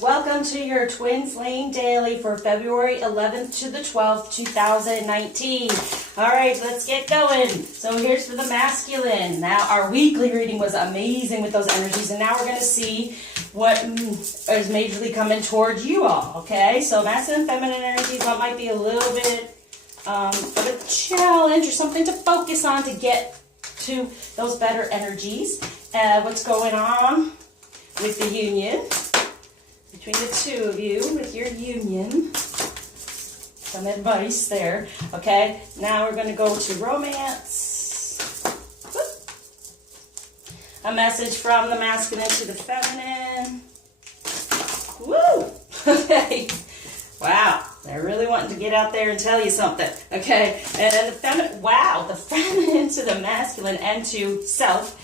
Taurus, welcome to your Twin Flame Daily for February 11th to the 12th, 2019. All right, let's get going. So here's for the masculine. Now, our weekly reading was amazing with those energies, and now we're going to see what is majorly coming towards you all, okay? So masculine, feminine energies, what might be a little bit of a challenge or something to focus on to get to those better energies. What's going on with the union between the two of you, with your union. Some advice there. Okay, now we're going to go to romance. A message from the masculine to the feminine. Woo! Okay. Wow, they're really wanting to get out there and tell you something. Okay, and then the feminine, wow, the feminine to the masculine and to self.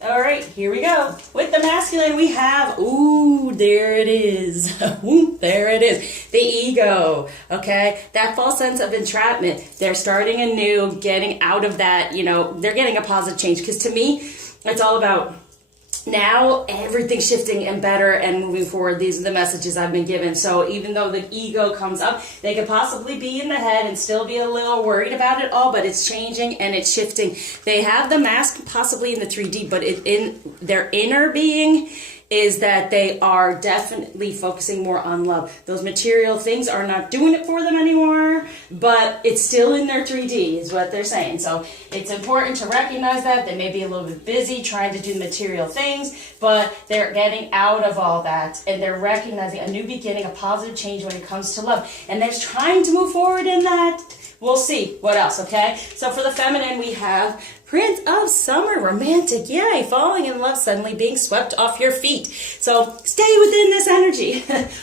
All right, here we go. With the masculine, we have, ooh, there it is. There it is. The ego, okay? That false sense of entrapment. They're starting anew, getting out of that, they're getting a positive change. Because to me, it's all about now everything's shifting and better and moving forward. These are the messages I've been given. So even though the ego comes up, they could possibly be in the head and still be a little worried about it all, but it's changing and it's shifting. They have the mask possibly in the 3D, but in their inner being is that they are definitely focusing more on love. Those material things are not doing it for them anymore, but it's still in their 3D is what they're saying. So it's important to recognize that. They may be a little bit busy trying to do material things, but they're getting out of all that and they're recognizing a new beginning, a positive change when it comes to love. And they're trying to move forward in that. We'll see. What else, okay? So for the feminine, we have Prince of Summer, romantic, yay, falling in love, suddenly being swept off your feet. So stay within this energy.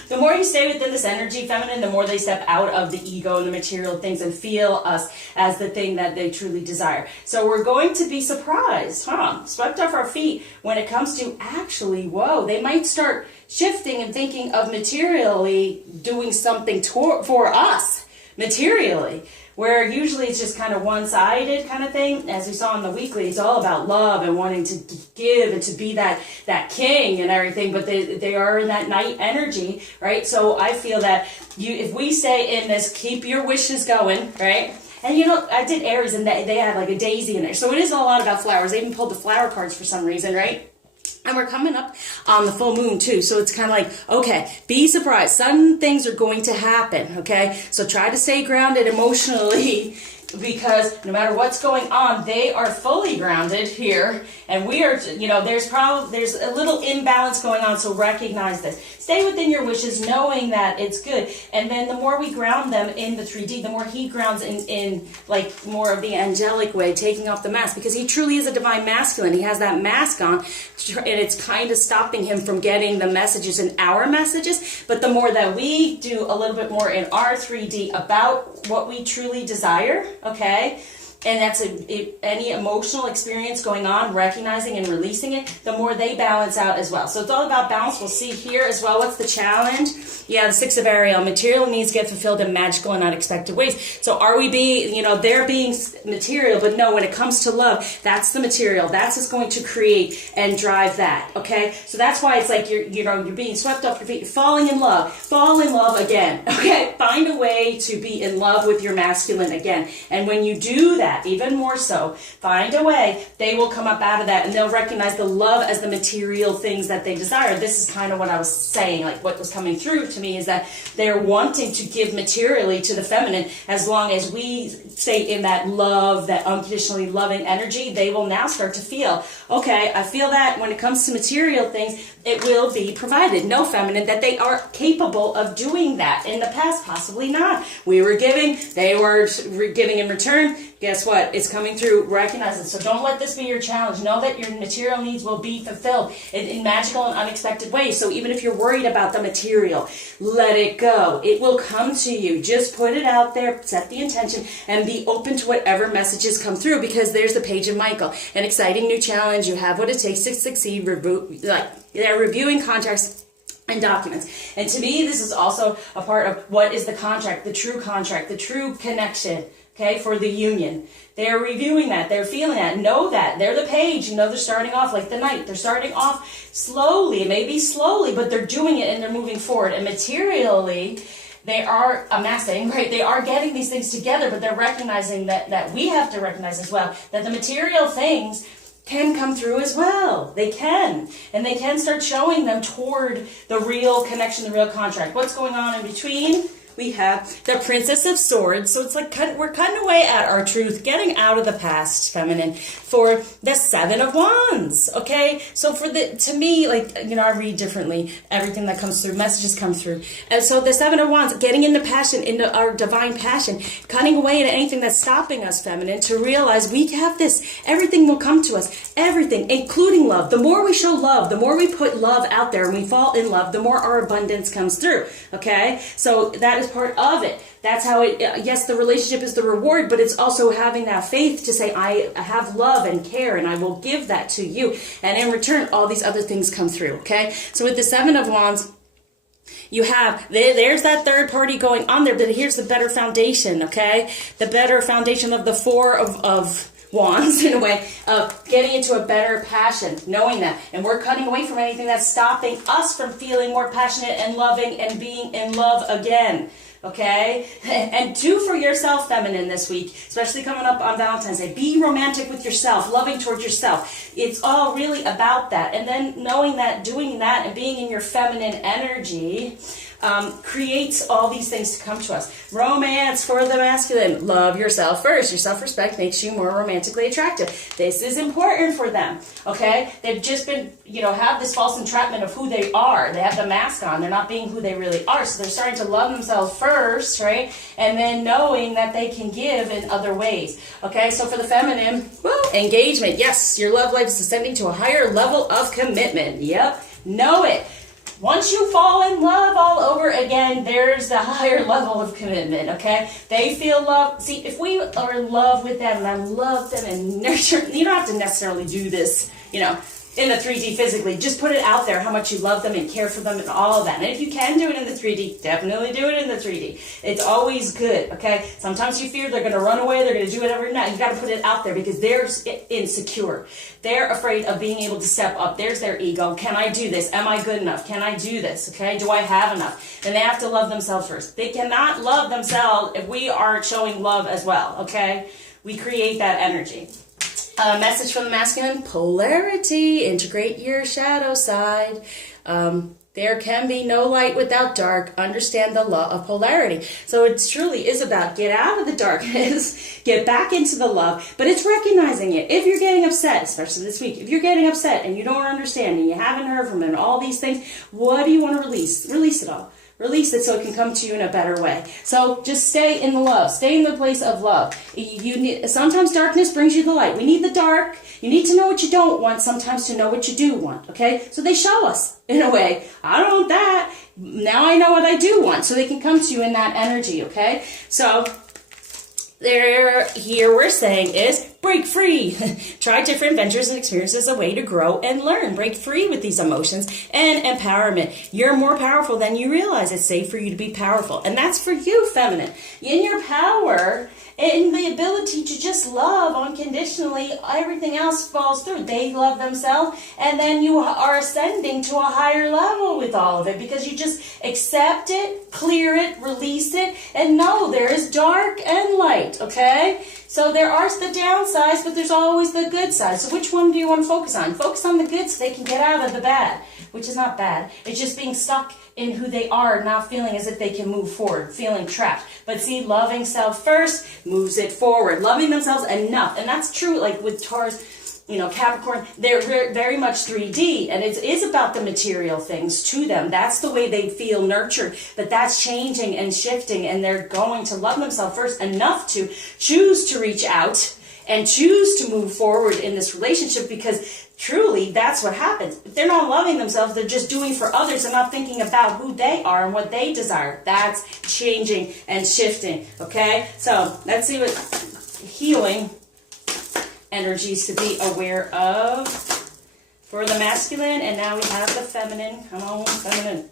The more you stay within this energy, feminine, the more they step out of the ego and the material things and feel us as the thing that they truly desire. So we're going to be surprised, swept off our feet when it comes to actually, whoa, they might start shifting and thinking of materially doing something for us, materially. Where usually it's just kind of one-sided kind of thing. As we saw in the weekly, it's all about love and wanting to give and to be that king and everything, but they are in that night energy, right? So I feel that if we stay in this, keep your wishes going, right? And I did Aries and they had like a daisy in there. So it is a lot about flowers. They even pulled the flower cards for some reason, right? And we're coming up on the full moon too. So it's kind of like, okay, be surprised. Some things are going to happen, okay? So try to stay grounded emotionally because no matter what's going on, they are fully grounded here. And we are, there's a little imbalance going on. So recognize this. Stay within your wishes, knowing that it's good. And then the more we ground them in the 3D, the more he grounds in like more of the angelic way, taking off the mask, because he truly is a divine masculine. He has that mask on, and it's kind of stopping him from getting the messages in our messages. But the more that we do a little bit more in our 3D about what we truly desire, okay? And that's any emotional experience going on, recognizing and releasing it, the more they balance out as well. So it's all about balance. We'll see here as well. What's the challenge? Yeah, the 6 of Ariel. Material needs get fulfilled in magical and unexpected ways. So are we being, they're being material, but no, when it comes to love, that's the material. That's what's going to create and drive that, okay? So that's why it's like you're being swept off your feet, falling in love. Fall in love again, okay? Find a way to be in love with your masculine again. And when you do that, even more so, find a way, they will come up out of that and they'll recognize the love as the material things that they desire. This is kind of what I was saying, like what was coming through to me is that they're wanting to give materially to the feminine. As long as we stay in that love, that unconditionally loving energy, they will now start to feel, okay, I feel that when it comes to material things, it will be provided. No, feminine, that they are capable of doing that. In the past, possibly not. We were giving, they were giving in return. Guess what? It's coming through. Recognize it. So don't let this be your challenge. Know that your material needs will be fulfilled in magical and unexpected ways. So even if you're worried about the material, let it go. It will come to you. Just put it out there, set the intention, and be open to whatever messages come through, because there's the Page of Michael. An exciting new challenge. You have what it takes to succeed. They're reviewing contracts and documents. And to me, this is also a part of what is the contract, the true connection. okay, for the union. They're reviewing that. They're feeling that. Know that. They're the page. You know, they're starting off like the knight. They're starting off slowly. It may be slowly, but they're doing it and they're moving forward. And materially, they are amassing, right? They are getting these things together, but they're recognizing that we have to recognize as well that the material things can come through as well. They can. And they can start showing them toward the real connection, the real contract. What's going on in between? We have the Princess of Swords. So it's like we're cutting away at our truth, getting out of the past, feminine, for the Seven of Wands. Okay? So to me, like, you know, I read differently. Everything that comes through, messages come through. And so the Seven of Wands, getting into passion, into our divine passion, cutting away at anything that's stopping us, feminine, to realize we have this. Everything will come to us. Everything, including love. The more we show love, the more we put love out there and we fall in love, the more our abundance comes through. Okay? So that is part of it. That's how it, yes, the relationship is the reward, but it's also having that faith to say, I have love and care and I will give that to you. And in return, all these other things come through. Okay? So with the Seven of Wands, you have, there's that third party going on there, but here's the better foundation, okay? The better foundation of the Four of Wands, in a way, of getting into a better passion, knowing that. And we're cutting away from anything that's stopping us from feeling more passionate and loving and being in love again. Okay? And do for yourself, feminine, this week, especially coming up on Valentine's Day. Be romantic with yourself, loving towards yourself. It's all really about that. And then knowing that, doing that, and being in your feminine energy creates all these things to come to us. Romance for the masculine. Love yourself first. Your self-respect makes you more romantically attractive. This is important for them, okay? They've just been, you know, have this false entrapment of who they are. They have the mask on. They're not being who they really are. So they're starting to love themselves first, right? And then knowing that they can give in other ways, okay? So for the feminine, engagement. Yes, your love life is ascending to a higher level of commitment. Yep, know it. Once you fall in love all over again, there's the higher level of commitment, okay? They feel love. See, if we are in love with them and I love them and nurture, you don't have to necessarily do this, you know, in the 3D physically. Just put it out there how much you love them and care for them and all of that. And if you can do it in the 3D, definitely do it in the 3D. It's always good, okay? Sometimes you fear they're going to run away, they're going to do whatever. No, you got to put it out there because they're insecure. They're afraid of being able to step up. There's their ego. Can I do this? Am I good enough? Can I do this? Okay? Do I have enough? And they have to love themselves first. They cannot love themselves if we aren't showing love as well, okay? We create that energy. Message from the masculine, polarity, integrate your shadow side. There can be no light without dark. Understand the law of polarity. So it truly is about get out of the darkness, get back into the love, but it's recognizing it. If you're getting upset, especially this week, if you're getting upset and you don't understand and you haven't heard from them and all these things, what do you want to release? Release it all. Release it so it can come to you in a better way. So just stay in the love. Stay in the place of love. Sometimes darkness brings you the light. We need the dark. You need to know what you don't want sometimes to know what you do want. Okay? So they show us in a way. I don't want that. Now I know what I do want. So they can come to you in that energy. Okay? So here we're saying is break free. Try different ventures and experiences as a way to grow and learn. Break free with these emotions and empowerment. You're more powerful than you realize. It's safe for you to be powerful. And that's for you, feminine. In your power, in the ability to just love unconditionally, everything else falls through. They love themselves, and then you are ascending to a higher level with all of it because you just accept it, clear it, release it, and know there is dark and light, okay? So there are the downsides, but there's always the good side. So which one do you want to focus on? Focus on the good so they can get out of the bad, which is not bad. It's just being stuck in who they are, not feeling as if they can move forward, feeling trapped. But see, loving self first moves it forward. Loving themselves enough. And that's true, like with Taurus, you know, Capricorn, they're very much 3D. And it is about the material things to them. That's the way they feel nurtured. But that's changing and shifting. And they're going to love themselves first enough to choose to reach out and choose to move forward in this relationship, because truly that's what happens. If they're not loving themselves, they're just doing for others and not thinking about who they are and what they desire. That's changing and shifting, okay? So let's see what healing energies to be aware of for the masculine. And now we have the feminine. Come on, feminine.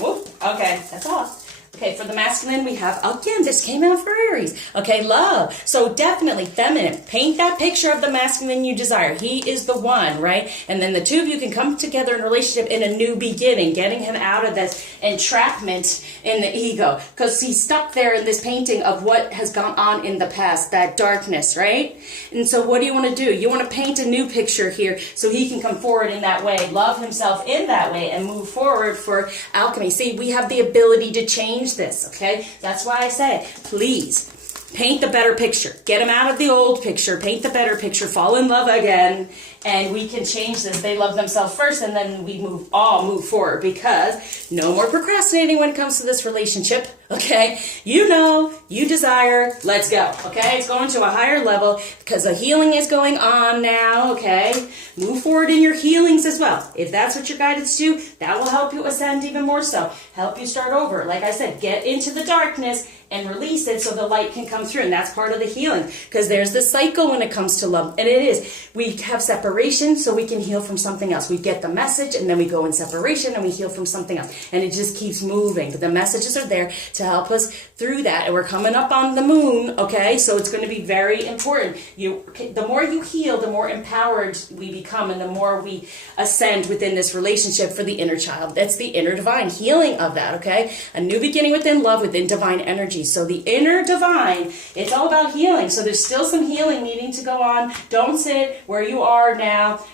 Whoop. Okay, that's off. Okay, for the masculine, we have, again, this came out for Aries. Okay, love. So definitely feminine. Paint that picture of the masculine you desire. He is the one, right? And then the two of you can come together in a relationship in a new beginning, getting him out of this entrapment in the ego. Because he's stuck there in this painting of what has gone on in the past, that darkness, right? And so what do you want to do? You want to paint a new picture here so he can come forward in that way, love himself in that way, and move forward for alchemy. See, we have the ability to change this, okay? That's why I say, please, paint the better picture. Get them out of the old picture. Paint the better picture. Fall in love again. And we can change this. They love themselves first, and then we all move forward, because no more procrastinating when it comes to this relationship, okay? You know, you desire, let's go, okay? It's going to a higher level because the healing is going on now, okay? Move forward in your healings as well. If that's what you're guided to do, that will help you ascend even more so. Help you start over. Like I said, get into the darkness and release it so the light can come through. And that's part of the healing, because there's this cycle when it comes to love. And it is. We have separation so we can heal from something else. We get the message and then we go in separation and we heal from something else. And it just keeps moving. But the messages are there to help us through that. And we're coming up on the moon, okay? So it's going to be very important. The more you heal, the more empowered we become, and the more we ascend within this relationship for the inner child. That's the inner divine healing of that, okay? A new beginning within love, within divine energy. So the inner divine, it's all about healing. So there's still some healing needing to go on. Don't sit where you are now.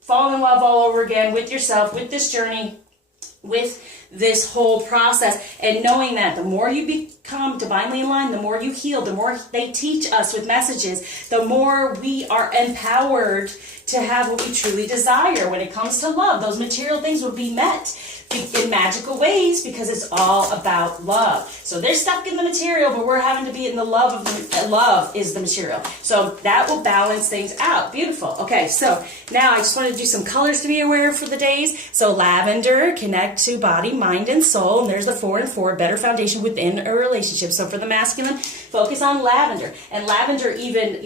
Fall in love all over again with yourself, with this journey, with this whole process, and knowing that the more you become divinely aligned, the more you heal, the more they teach us with messages, the more we are empowered to have what we truly desire. When it comes to love, those material things will be met in magical ways, because it's all about love. So they're stuck in the material, but we're having to be in the love of the love is the material. So that will balance things out. Beautiful. Okay, so now I just want to do some colors to be aware of for the days. So lavender, connect to body, mind, and soul. And there's the 4 and 4, better foundation within a relationship. So for the masculine, focus on lavender. And lavender, even,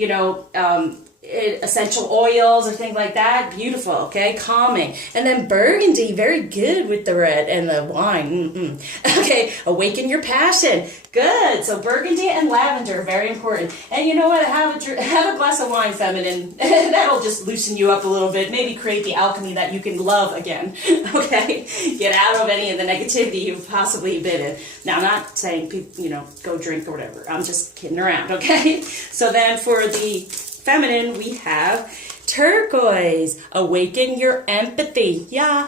essential oils or things like that, beautiful, okay, calming. And then burgundy, very good with the red and the wine. Okay, awaken your passion, good. So burgundy and lavender, very important. And you know what, have a glass of wine, feminine. That'll just loosen you up a little bit, maybe create the alchemy that you can love again. Okay, get out of any of the negativity you've possibly been in. Now, I'm not saying people, go drink or whatever, I'm just kidding around. Okay, so then for the feminine, we have turquoise. Awaken your empathy,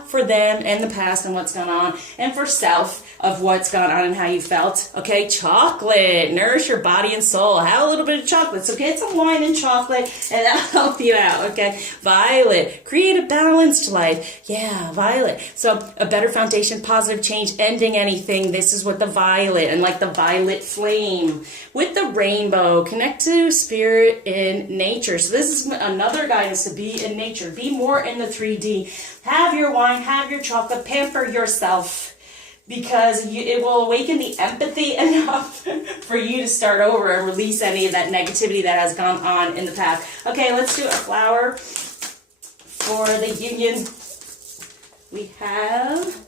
for them and the past and what's gone on, and for self of what's gone on and how you felt. Okay, chocolate, nourish your body and soul. Have a little bit of chocolate. So get some wine and chocolate, and that'll help you out. Okay, violet, create a balanced life. Yeah, violet. So a better foundation, positive change, ending anything. This is what the violet, and like the violet flame with the rainbow, connect to spirit in nature. So this is another guidance to be in nature. Be more in the 3D. Have your wine, have your chocolate, pamper yourself, because it will awaken the empathy enough for you to start over and release any of that negativity that has gone on in the past. Okay, let's do a flower for the union. We have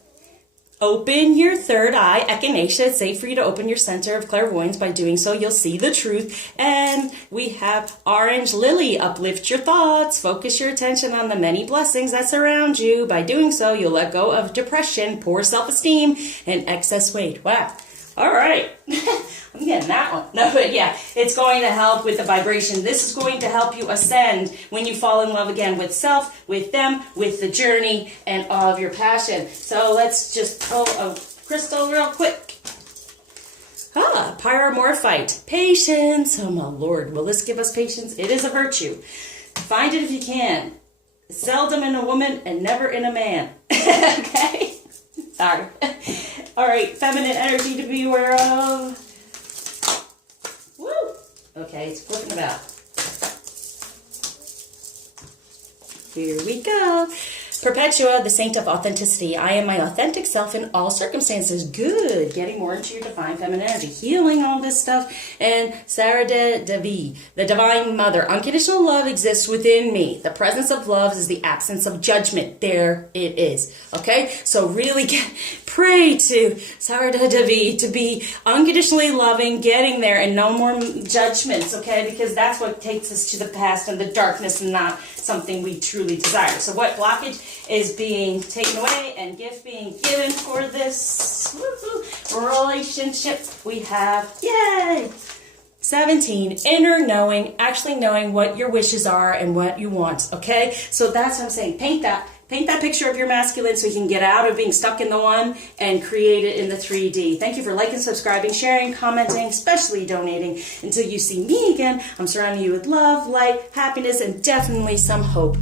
open your third eye, echinacea. It's safe for you to open your center of clairvoyance. By doing so, you'll see the truth. And we have orange lily, uplift your thoughts. Focus your attention on the many blessings that surround you. By doing so, you'll let go of depression, poor self-esteem, and excess weight. Wow. All right. I'm getting that one. No, but yeah, it's going to help with the vibration. This is going to help you ascend when you fall in love again with self, with them, with the journey, and all of your passion. So let's just pull a crystal real quick. Pyromorphite. Patience. Oh, my Lord. Will this give us patience? It is a virtue. Find it if you can. Seldom in a woman and never in a man. Okay? Sorry. All right, feminine energy to be aware of. Woo! Okay, it's flipping about. Here we go. Perpetua, the saint of authenticity. I am my authentic self in all circumstances. Good. Getting more into your divine femininity. Healing all this stuff. And Sarah de Devi, the divine mother. Unconditional love exists within me. The presence of love is the absence of judgment. There it is. Okay? So really pray to Sarah de Devi to be unconditionally loving, getting there, and no more judgments. Okay? Because that's what takes us to the past and the darkness and not something we truly desire. So what blockage is being taken away and gift being given for this relationship we have? Yay! 17, inner knowing, actually knowing what your wishes are and what you want, okay? So that's what I'm saying. Paint that picture of your masculine so you can get out of being stuck in the one and create it in the 3D. Thank you for liking, subscribing, sharing, commenting, especially donating. Until you see me again, I'm surrounding you with love, light, happiness, and definitely some hope.